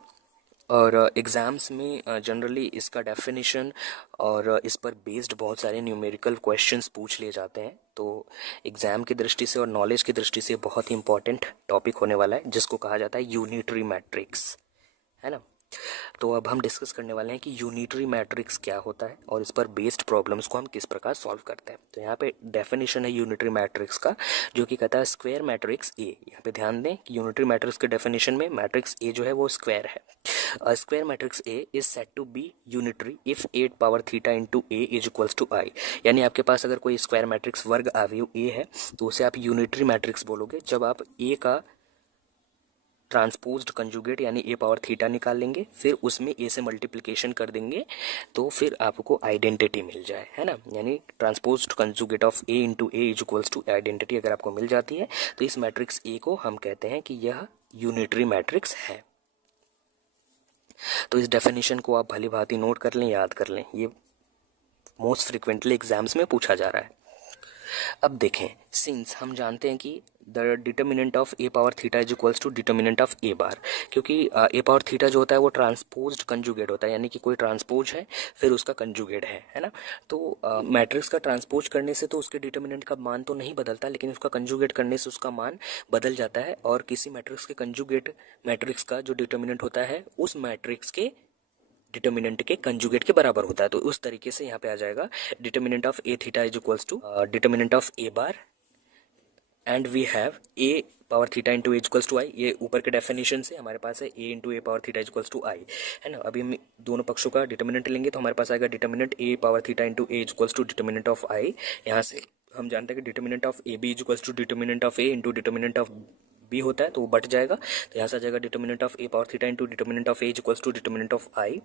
और एग्ज़ाम्स में जनरली इसका डेफिनेशन और इस पर बेस्ड बहुत सारे न्यूमेरिकल क्वेश्चंस पूछ लिए जाते हैं। तो एग्ज़ाम की दृष्टि से और नॉलेज की दृष्टि से बहुत ही इंपॉर्टेंट टॉपिक होने वाला है, जिसको कहा जाता है यूनिटरी मैट्रिक्स, है ना। तो अब हम डिस्कस करने वाले हैं कि यूनिटरी मैट्रिक्स क्या होता है और इस पर बेस्ड प्रॉब्लम्स को हम किस प्रकार सॉल्व करते हैं। तो यहाँ पे डेफिनेशन है यूनिटरी मैट्रिक्स का, जो कि कहता है स्क्वायर मैट्रिक्स ए। यहाँ पे ध्यान दें कि यूनिटरी मैट्रिक्स के डेफिनेशन में मैट्रिक्स ए जो है वो स्क्वायर है। A square matrix A is said to be unitary if 8⁴ into A is equals to I, यानी आपके पास अगर कोई स्क्वायर मैट्रिक्स वर्ग अवयव A है तो उसे आप यूनिटरी मैट्रिक्स बोलोगे जब आप A का ट्रांसपोज्ड कंजुगेट यानी a⁴ निकाल लेंगे, फिर उसमें a से मल्टीप्लिकेशन कर देंगे तो फिर आपको आइडेंटिटी मिल जाए, है ना। यानी transposed conjugate of a into A is equals to identity अगर आपको मिल जाती है तो इस मैट्रिक्स A को हम कहते हैं कि यह यूनिटरी मैट्रिक्स है। तो इस डेफिनेशन को आप भली भांति नोट कर लें, याद कर लें, ये मोस्ट फ्रिक्वेंटली एग्जाम्स में पूछा जा रहा है। अब देखें, सिंस हम जानते हैं कि the determinant of a⁴ is equals to determinant of a bar, क्योंकि a⁴ जो होता है वो ट्रांसपोज्ड कंजुगेट होता है, यानी कि कोई ट्रांसपोज है फिर उसका कंजुगेट है ना। तो मैट्रिक्स का ट्रांसपोज करने से तो उसके डिटर्मिनेंट का मान तो नहीं बदलता, लेकिन उसका कंजुगेट करने से उसका मान बदल जाता है और किसी मैट्रिक्स के कंजुगेट मैट्रिक्स का जो डिटर्मिनेंट होता है उस मैट्रिक्स के डिटर्मिनेंट के कंजुगेट के बराबर होता है। तो उस तरीके से यहाँ पे आ जाएगा determinant of a⁴ is equals to determinant of a bar and we have a⁴ into as equals to I. ये ऊपर के डेफिनेशन से हमारे पास है a into a⁴ is equals to I, है ना। अभी हम दोनों पक्षों का डिटर्मिनेंट लेंगे तो हमारे पास आएगा determinant a⁴ into A is equals to determinant of I. यहाँ से हम जानते हैं कि determinant of A B is equals to determinant of A into determinant of b होता है तो वो बट जाएगा, तो यहाँ से आ जाएगा determinant of A power theta into determinant of A is equals to determinant of I.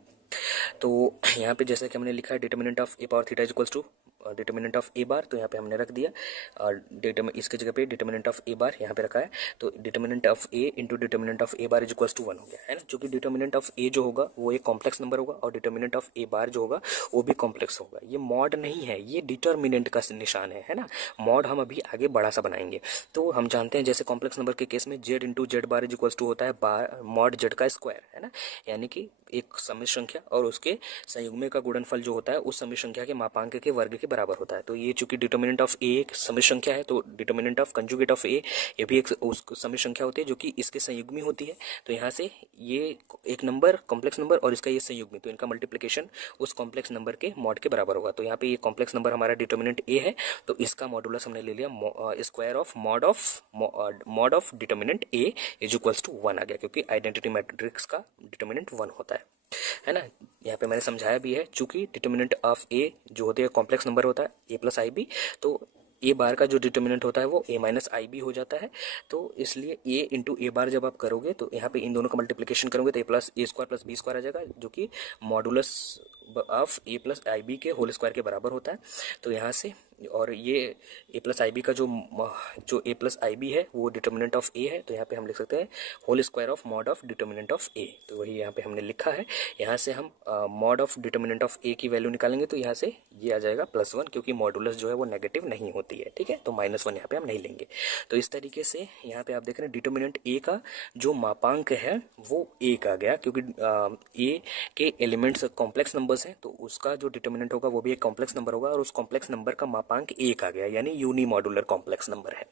तो यहाँ पे जैसे कि हमने लिखा है determinant of A power theta is equals to determinant of A bar, तो यहाँ पे हमने रख दिया और इसके जगह पे डिटर्मिनेंट ऑफ ए बार यहाँ पे रखा है, तो determinant of A into determinant of A bar is equals to 1 हो गया है ना, क्योंकि डिटर्मिनेंट ऑफ ए जो होगा वो एक कॉम्प्लेक्स नंबर होगा और डिटर्मिनेंट ऑफ ए बार जो होगा वो भी कॉम्प्लेक्स होगा। ये मॉड नहीं है, ये डिटर्मिनेंट का निशान है ना। मॉड हम अभी आगे बड़ा सा बनाएंगे। तो हम जानते हैं जैसे कॉम्प्लेक्स नंबर के केस में Z into Z bar is equals to होता है बार मॉड जेड का स्क्वायर, है ना, यानी कि एक समिश्र संख्या और उसके संयुग्म का गुणनफल जो होता है उस समिश्र संख्या के मापांक के वर्ग के बराबर होता है। तो ये चूंकि डिटर्मिनेंट ऑफ ए एक समिश्र संख्या है, तो डिटर्मिनेंट ऑफ कंजुगेट ऑफ ए ये भी एक उस समिश्र संख्या होती है जो कि इसके संयुग्मी होती है। तो यहाँ से ये एक नंबर कॉम्प्लेक्स नंबर और इसका ये संयुग्मी, तो इनका मल्टीप्लिकेशन उस कॉम्प्लेक्स नंबर के मॉड के बराबर होगा। तो यहाँ पे ये कॉम्प्लेक्स नंबर हमारा डिटर्मिनेंट ए है, तो इसका मॉडुलस हमने ले लिया square of mod of determinant A is equals to 1 आ गया, क्योंकि आइडेंटिटी मैट्रिक्स का डिटर्मिनेंट 1 होता है ना। यहाँ पे मैंने समझाया भी है, चूंकि डिटर्मिनेंट ऑफ ए जो होते हैं कॉम्प्लेक्स नंबर होता है ए प्लस आई बी, तो ए बार का जो डिटर्मिनेंट होता है वो ए माइनस आई बी हो जाता है। तो इसलिए ए इंटू ए बार जब आप करोगे तो यहाँ पे इन दोनों का मल्टीप्लिकेशन करोगे तो A plus A square plus B square आ जाएगा, जो कि modulus of A plus I B के होल स्क्वायर के बराबर होता है। तो यहाँ से और ये ए प्लस आई बी का जो ए प्लस आई बी है वो डिटर्मिनेंट ऑफ ए है, तो यहाँ पे हम लिख सकते हैं whole square of mod of determinant of a. तो वही यहाँ पे हमने लिखा है। यहाँ से हम मॉड ऑफ डिटर्मिनेंट ऑफ ए की वैल्यू निकालेंगे, तो यहाँ से ये आ जाएगा +1, क्योंकि मॉडुलस जो है वो नेगेटिव नहीं होती है, ठीक है, तो -1 यहाँ पे हम नहीं लेंगे। तो इस तरीके से यहाँ पे आप देख रहे हैं डिटर्मिनेंट ए का जो मापांक है वो 1 आ गया, क्योंकि ए के एलिमेंट्स कॉम्प्लेक्स नंबर्स हैं, तो उसका जो डिटर्मिनेंट होगा वो भी एक कॉम्प्लेक्स नंबर होगा और उस कॉम्प्लेक्स नंबर का मापांक 1 आ गया, यानी यूनिमॉड्यूलर कॉम्प्लेक्स नंबर है।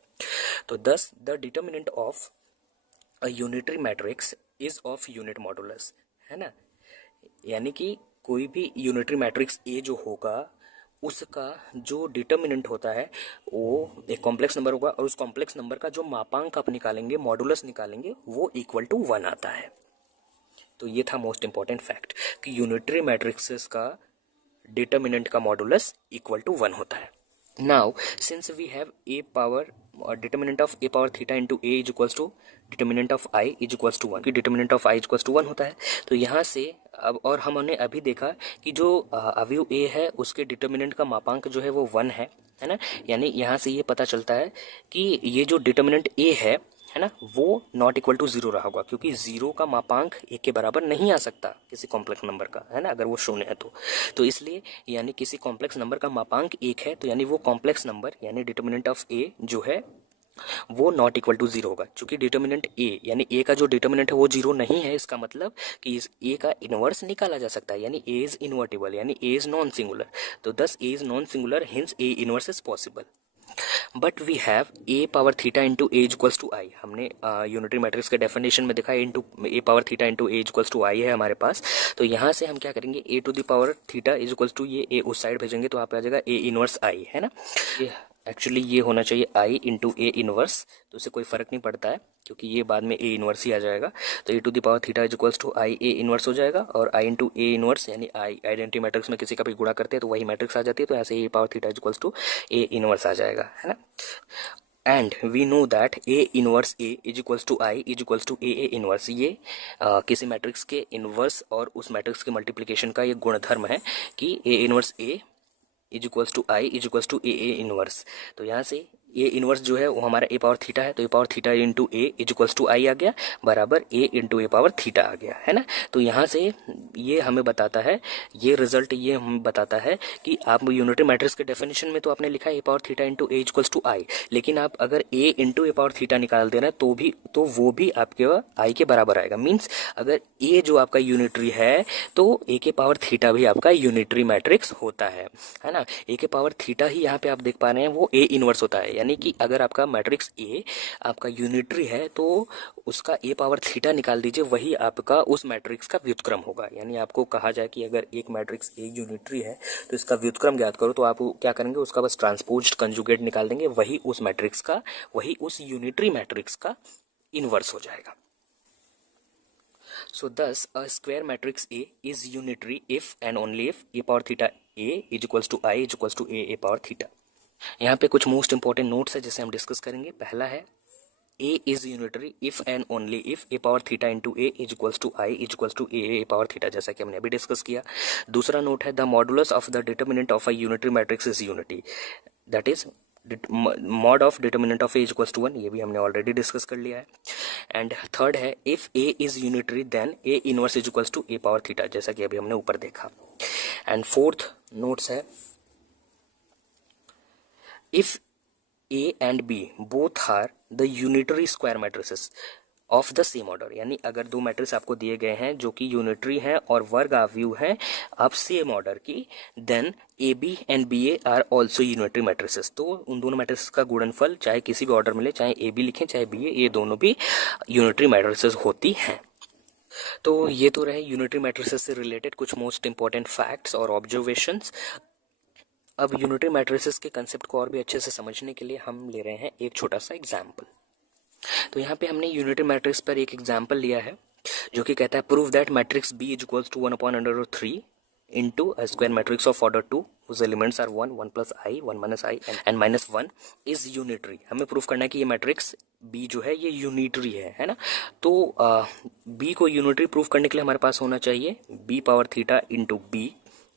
तो दस the determinant of a unitary matrix is of unit modulus, है ना, यानी कि कोई भी यूनिटरी मैट्रिक्स ए जो होगा उसका जो डिटर्मिनेंट होता है वो एक कॉम्प्लेक्स नंबर होगा और उस कॉम्प्लेक्स नंबर का जो मापांक आप निकालेंगे, मॉडुलस निकालेंगे, वो इक्वल टू 1 आता है। तो ये था मोस्ट इंपॉर्टेंट फैक्ट कि यूनिटरी मैट्रिक्सेस का डिटर्मिनेंट का मॉडुलस इक्वल टू 1 होता है। Now since we have A power determinant of A power theta into A is equals to determinant of I is equals to 1, कि determinant of I is equals to 1 होता है। तो यहाँ से अब और हमने अभी देखा कि जो अवयव ए है उसके डिटर्मिनेंट का मापांक जो है वो 1 है ना, यानी यहाँ से ये पता चलता है कि ये जो डिटर्मिनेंट ए है ना, वो नॉट इक्वल टू 0 रहा होगा, क्योंकि 0 का मापांक 1 के बराबर नहीं आ सकता किसी कॉम्प्लेक्स नंबर का, है ना, अगर वो शून्य है तो इसलिए यानी किसी कॉम्प्लेक्स नंबर का मापांक 1 है, तो यानी वो कॉम्प्लेक्स नंबर यानी डिटर्मिनेंट ऑफ ए जो है वो नॉट इक्वल टू 0 होगा। चूंकि डिटर्मिनेंट ए यानी ए का जो डिटर्मिनेंट है वो 0 नहीं है, इसका मतलब कि इस ए का इनवर्स निकाला जा सकता है, यानी ए इज इनवर्टिबल, यानी ए इज नॉन सिंगुलर। तो thus a is non singular, hence a inverse is possible. But we have A power theta into a equals to I. हमने यूनिटरी मैट्रिक्स के डेफिनेशन में देखा है into a power theta into a equals to I है हमारे पास। तो यहाँ से हम क्या करेंगे, a to the power theta is equals to ये ए उस साइड भेजेंगे तो यहाँ पे आ जाएगा ए इनवर्स आई, है ना। ये एक्चुअली ये होना चाहिए आई इंटू ए इनवर्स, तो उससे कोई फर्क नहीं पड़ता है क्योंकि ये बाद में ए इनवर्स ही आ जाएगा। तो a to the power theta is equals to I a inverse हो जाएगा, और आई इंटू ए इनवर्स यानी आई आइडेंटिटी मैट्रिक्स में किसी का भी गुणा करते हैं तो वही मैट्रिक्स आ जाती है, तो यहाँ से a power theta is equals to A inverse आ जाएगा, है ना। And we know that a inverse A is equals to I is equals to A inverse. ये किसी मैट्रिक्स के इनवर्स और उस मैट्रिक्स के मल्टीप्लिकेशन का ये गुणधर्म है कि A inverse A is equals to I is equals to A inverse. तो यहाँ से ए इनवर्स जो है वो हमारा ए पावर थीटा है, तो a power theta into A is equals to I आ गया बराबर a into a power theta आ गया, है ना। तो यहाँ से ये हमें बताता है, ये रिजल्ट ये हमें बताता है कि आप यूनिटरी मैट्रिक्स के डेफिनेशन में तो आपने लिखा है a power theta into a equals to I, लेकिन आप अगर a into a power theta निकाल दे रहे हैं तो वो भी आपके आई के बराबर आएगा। मीन्स अगर ए जो आपका यूनिटरी है तो ए के पावर थीटा भी आपका यूनिटरी मैट्रिक्स होता है ना। ए के पावर थीटा ही यहाँ पे आप देख पा रहे हैं वो ए इनवर्स होता है, यानी कि अगर आपका मैट्रिक्स ए आपका यूनिटरी है तो उसका ए पावर थीटा निकाल दीजिए, वही आपका उस मैट्रिक्स का व्युत्क्रम होगा। यानी आपको कहा जाए कि अगर एक मैट्रिक्स ए यूनिटरी है तो इसका व्युत्क्रम ज्ञात करो, तो आप क्या करेंगे, उसका बस ट्रांसपोज्ड कंजुगेट निकाल देंगे, वही उस मैट्रिक्स का, वही उस यूनिटरी मैट्रिक्स का इनवर्स हो जाएगा। So thus a square matrix A is unitary if and only if a power theta A is equals to I is equals to A power theta। यहाँ पे कुछ मोस्ट इंपॉर्टेंट नोट्स है जिसे हम डिस्कस करेंगे। पहला है A is unitary if and only if a power theta into A is equals to I is equals to A power theta, जैसा कि हमने अभी डिस्कस किया। दूसरा नोट है the modulus of the determinant of a unitary matrix is unity, that is mod of determinant of A is equals to 1, ये भी हमने ऑलरेडी डिस्कस कर लिया है। एंड थर्ड है if A is unitary then A inverse is equals to A power theta, जैसा कि अभी हमने ऊपर देखा। एंड फोर्थ नोट्स है if A and B both are the unitary square matrices of the same order, यानी अगर दो मैट्रिक्स आपको दिए गए हैं जो कि यूनिटरी हैं और वर्ग आव्यूह हैं अब सेम ऑर्डर की, then A B and B A are also unitary matrices. तो उन दोनों मैट्रिक्स का गुणनफल चाहे किसी भी ऑर्डर मिले, चाहे ए बी लिखें चाहे बी ए, ये दोनों भी यूनिटरी मैट्रिसेस होती हैं। तो ये तो रहे यूनिटरी मैट्रिसेस से रिलेटेड कुछ मोस्ट इंपॉर्टेंट फैक्ट्स और ऑब्जर्वेशंस। अब यूनिटरी मैट्रिसेस के कंसेप्ट को और भी अच्छे से समझने के लिए हम ले रहे हैं एक छोटा सा एग्जाम्पल। तो यहाँ पे हमने यूनिटरी मैट्रिक्स पर एक एग्जाम्पल लिया है जो कि कहता है prove that matrix B is equals to 1/√3 into a square matrix of order 2 whose elements are 1, 1 plus i, 1 minus i and minus 1 is unitary। हमें प्रूफ करना है कि ये मैट्रिक्स b जो है ये यूनिटरी है ना। तो b को यूनिटरी प्रूफ करने के लिए हमारे पास होना चाहिए b power theta into b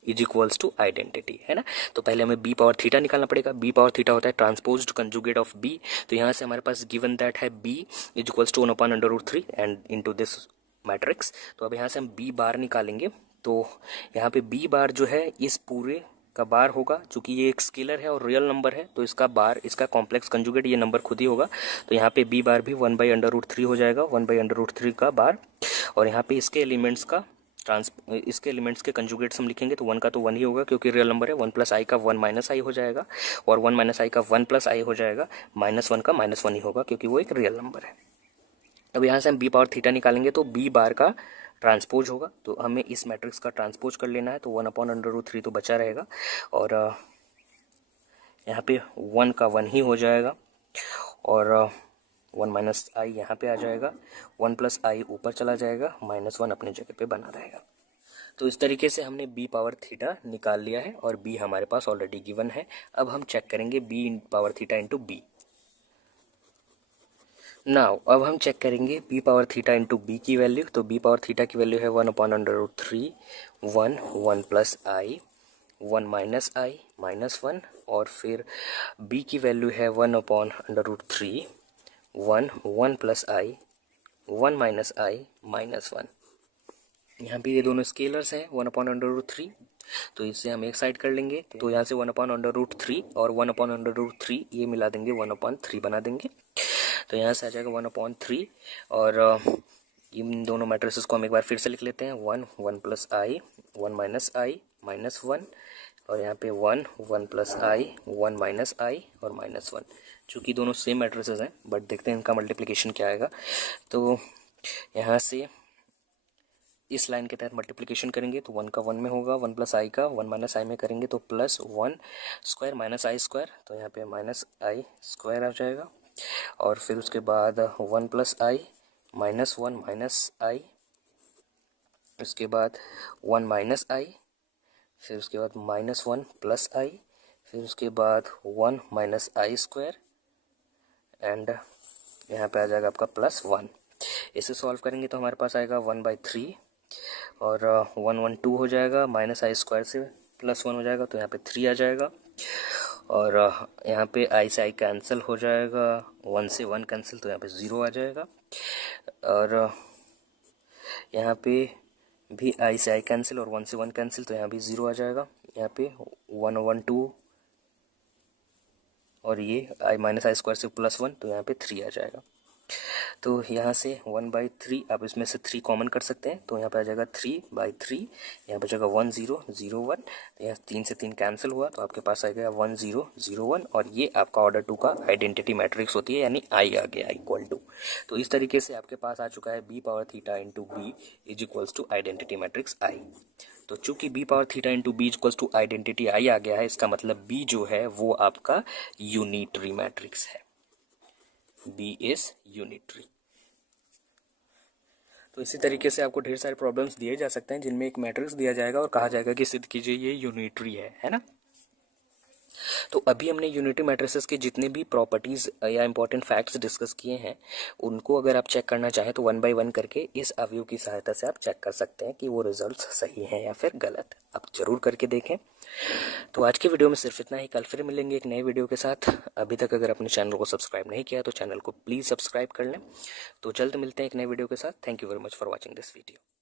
is equals to identity, है ना। तो पहले हमें b पावर थीटा निकालना पड़ेगा। b पावर थीटा होता है ट्रांसपोज्ड कंजुगेट ऑफ b। तो यहाँ से हमारे पास गिवन दैट है b is equals to 1/√3 and into this matrix. तो अब यहाँ से हम b बार निकालेंगे। तो यहाँ पे b बार जो है इस पूरे का बार होगा, चूंकि ये एक स्केलर है और रियल नंबर है तो इसका बार, इसका कॉम्प्लेक्स कंजुगेट ये नंबर खुद ही होगा। तो यहाँ पे b बार भी 1/√3 हो जाएगा, 1/√3 का बार। और यहाँ पे इसके एलिमेंट्स का इसके एलिमेंट्स के कंजुगेट्स हम लिखेंगे तो 1 का तो 1 ही होगा क्योंकि रियल नंबर है। 1 प्लस आई का 1 माइनस आई हो जाएगा और 1 माइनस आई का 1 प्लस आई हो जाएगा। -1 का -1 ही होगा क्योंकि वो एक रियल नंबर है। अब यहाँ से हम b पावर थीटा निकालेंगे तो b बार का ट्रांसपोज होगा। तो हमें इस मैट्रिक्स का ट्रांसपोज कर लेना है। तो 1/√3 तो बचा रहेगा और यहाँ पे 1 का 1 ही हो जाएगा और 1 माइनस आई यहाँ पे आ जाएगा, 1 प्लस आई ऊपर चला जाएगा, -1 अपनी जगह पे बना रहेगा। तो इस तरीके से हमने b पावर थीटा निकाल लिया है और b हमारे पास ऑलरेडी गिवन है। अब हम चेक करेंगे b power theta into b। Now अब हम चेक करेंगे b power theta into b की वैल्यू। तो b पावर थीटा की वैल्यू है 1/√3, 1 प्लस आई, 1 माइनस आई, -1 और फिर b की वैल्यू है 1/√3, 1 प्लस आई, 1 माइनस आई, -1। यहाँ पे ये दोनों स्केलर्स हैं 1/√3, तो इससे हम एक साइड कर लेंगे। तो यहाँ से 1/√3 और 1/√3 ये मिला देंगे 1/3 बना देंगे। तो यहाँ से आ जाएगा 1/3 और इन दोनों मैट्रिसेस को हम एक बार फिर से लिख लेते हैं। 1 प्लस आई, 1 माइनस आई, -1 और यहाँ पे 1 प्लस आई, 1 माइनस आई और -1। चूँकि दोनों सेम मैट्रिसेस हैं बट देखते हैं इनका मल्टीप्लिकेशन क्या आएगा। तो यहाँ से इस लाइन के तहत मल्टीप्लिकेशन करेंगे तो 1 का 1 में होगा, 1 प्लस आई का 1 माइनस आई में करेंगे तो +1 स्क्वायर माइनस आई स्क्वायर, तो यहाँ पे -आई स्क्वायर आ जाएगा। और फिर उसके बाद 1 प्लस आई, -1 माइनस आई, उसके बाद 1 माइनस आई, फिर उसके बाद -1 प्लस आई, फिर उसके बाद 1 माइनस आई स्क्वायर एंड यहाँ पे आ जाएगा आपका +1। इसे सॉल्व करेंगे तो हमारे पास आएगा 1/3 और 1 2 हो जाएगा, माइनस आई स्क्वायर से +1 हो जाएगा तो यहाँ पे 3 आ जाएगा और यहाँ पे आई से आई कैंसिल हो जाएगा, 1 से 1 कैंसिल तो यहाँ पे 0 आ जाएगा और यहाँ पे भी आई से आई कैंसिल और 1 से 1 कैंसिल तो यहाँ भी 0 आ जाएगा। यहाँ पे 1/2 और ये आई माइनस आई स्क्वायर से +1 तो यहाँ पे 3 आ जाएगा। तो यहाँ से 1/3 आप इसमें से 3 कॉमन कर सकते हैं तो यहाँ पे आ जाएगा 3/3, यहाँ पे जाएगा 1 0 0 1, तो यहाँ 3 से 3 कैंसिल हुआ तो आपके पास आ गया 1 0 0 1 और ये आपका ऑर्डर 2 का आइडेंटिटी मैट्रिक्स होती है यानी आई आ गया इक्वल टू। तो इस तरीके से आपके पास आ चुका है b power theta into b is equals to identity matrix I. तो चूंकि b power theta into b equals to identity I आ गया है, इसका मतलब b जो है वो आपका यूनिटरी मैट्रिक्स है, b इज यूनिटरी। तो इसी तरीके से आपको ढेर सारे प्रॉब्लम्स दिए जा सकते हैं जिनमें एक मैट्रिक्स दिया जाएगा और कहा जाएगा कि सिद्ध कीजिए ये यूनिटरी है ना। तो तो अभी हमने यूनिटी मैट्रिसेस के जितने भी प्रॉपर्टीज़ या इंपॉर्टेंट फैक्ट्स डिस्कस किए हैं उनको अगर आप चेक करना चाहें तो 1 बाय 1 करके इस अवयव की सहायता से आप चेक कर सकते हैं कि वो रिजल्ट्स सही हैं या फिर गलत। आप ज़रूर करके देखें। तो आज की वीडियो में सिर्फ इतना ही। कल फिर मिलेंगे एक नए वीडियो के साथ। अभी तक अगर अपने चैनल को सब्सक्राइब नहीं किया तो चैनल को प्लीज़ सब्सक्राइब कर लें। तो जल्द मिलते हैं एक नए वीडियो के साथ। Thank you very much for watching this video.